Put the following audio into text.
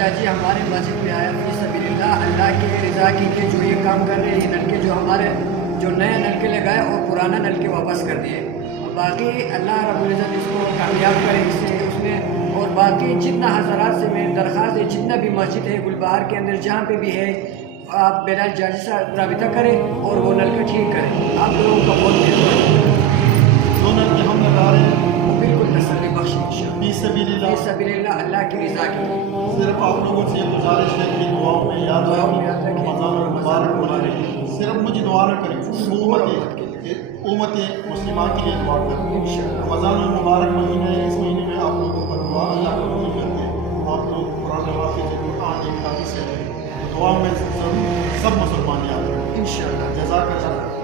جاجی ہمارے مسجد میں آیا فی سبیل اللہ کی رضا کی کہ جو یہ کام کر رہے ہیں، یہ نلکے جو ہمارے جو نئے نلکے لگائے اور پرانا نلکے واپس کر دیے. اور باقی اللہ رب العزت اس کو کامیاب کرے اس میں. اور باقی جتنا حضرات سے میں درخواست ہے، جتنا بھی مسجد ہے گلبہار کے اندر جہاں پہ بھی ہے، آپ بلال جاجی سے رابطہ کریں اور وہ نلکے ٹھیک کریں. آپ لوگوں کا بہت مہربانی. جو نلکے ہم لگا رہے ہیں بالکل تسلی بخش انشاءاللہ. فی سبیل فی اللہ. سبیل اللہ، اللہ کی رضا کی. صرف آپ لوگوں سے گزارش ہے کہ دعاؤں میں یاد رکھیں رمضان المبارک ہونے لگے. صرف مجھے دعا نہ کریں، امت مسلمہ کے لیے دعا کریں. رمضان المبارک مہینے ہے، اس مہینے میں آپ لوگوں کا دعا اللہ قبول کرتے ہیں. آپ لوگ قرآن کے قرآن ایک حدیث ہے، دعا میں ضرور سب مسلمان یاد رکھیں. انشاءاللہ. جزاک اللہ.